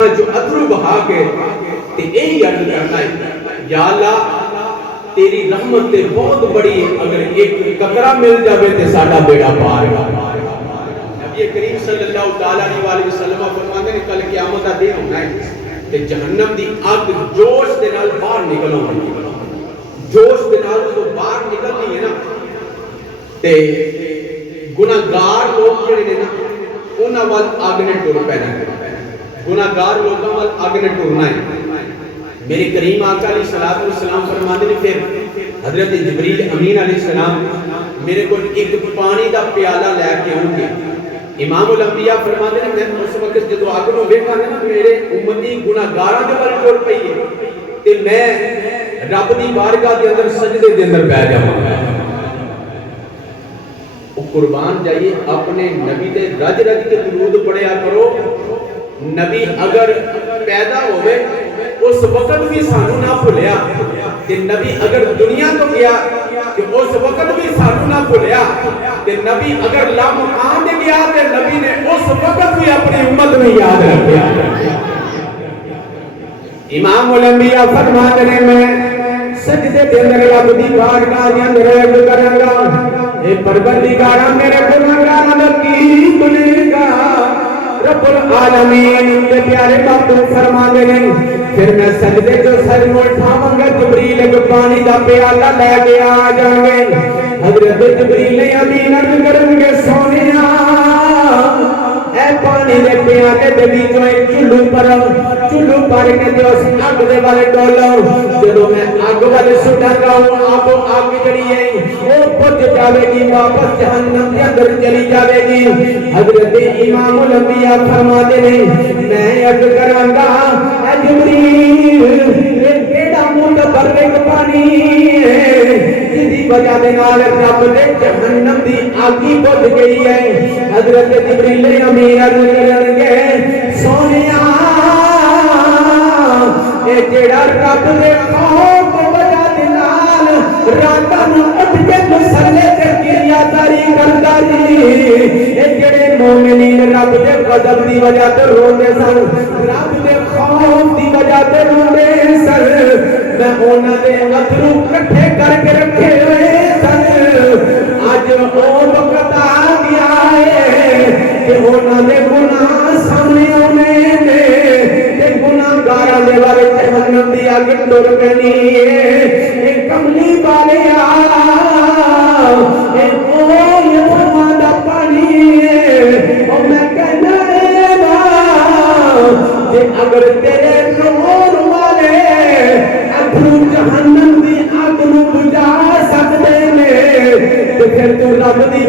جو اترو بہا کے تے یہی عرض کرنا ہے یا اللہ تیری رحمت تے بہت بڑی ہے، اگر ایک قطرہ مل جاوے تے ساڈا بیڑا پار گا۔ نبی کریم صلی اللہ علیہ وسلم فرماتے ہیں کل قیامت دا دن ہونا ہے تے جہنم دی اگ جوش دے نال باہر نکل آؤں، جوش دے نال جو باہر نکلنی ہے نا تے گناہگار لوگ جڑے نے نا انہاں وال اگ نے ٹر پیدا کرنا، گناہگار لوگوں وال اگ نے ٹرنا ہے۔ میرے کریم آقا علیہ السلام فرماتے ہیں پھر حضرت جبریل امین علیہ السلام میرے کو ایک پانی دا پیالہ لے کے آؤں گے۔ امام الانبیاء فرماتے ہیں میں اس وقت جدو اگ نوں ویکھاں نا میرے امتی گناہگاراں دے ول ٹر پئی ہے تے میں رب دی بارگاہ دے اندر سجدے دے اندر بیٹھ جاواں گا۔ قربان جائیے اپنے نبی دے رج رج کے درود پڑھیا کرو۔ نبی اگر پیدا ہوئے اس وقت بھی سانو نہ بھولیا کہ نبی اگر دنیا تو گیا کہ اس وقت بھی سانو نہ بھولیا کہ نبی اگر لامکان دے گیا کہ نبی نے اس وقت بھی اپنی امت میں یاد رکھیا۔ امام الانبیاء فرماتے ہیں میں سجدے دے اندر رب دی بارگاہ دے اندر عرض کراں گا اے پروردگارا میرے گناہگاراں دا کی گناہ گا رب العالمین کے پیارے باتوں فرما دے پھر میں سجدے جو سر نو اٹھاواں گا جبریل ایک پانی دا پیالہ لے کے آ جائیں گے۔ حضرت جبریل امین عرض کریں گے سونیا اے پانی دے پیالے دے وچوں ایک چلو پر کے تے اس اگ دے والے ڈولو جدوں میں اگ والے سٹاں گا اگ جڑی ہے او بجھ جاوے گی واپس جہنم دے اندر چلی جاوے گی۔ حضرت امام الانبیاء فرماتے ہیں میں عرض کراں گا اے جبریل اے کیڑا متبرک پانی ہے جس دی وجہ دے نال رب دے جہنم دی اگ بجھ گئی ہے۔ حضرت جبریل امین عرض کرن گے سونیا اے جڑا رب دے خوف دی وجہ دے نال راتاں نوں اٹھ کے مصلے تے کریا جاری کردا اے جڑے مومنین رب دے غضب دی وجہ تے روندے سن رب دے خوف دی وجہ تے روندے سن میں انہاں دے اتھرو اکٹھے کر کے رکھے ہوئے سن۔ اج او وقت آ گیا ہے کہ انہاں دے گناہ سامنے آنے نے تے گناہگاراں دے والے جہنم دی اگ ٹر پینی ہے۔ اے کملی والے اے او یتیماں دا پانی ہے او میں کہنا ہے جے اگر تیرے نور والے اتھرو جہنم دی اگ نوں بجھا سکدے نے تے پھر تو رب دی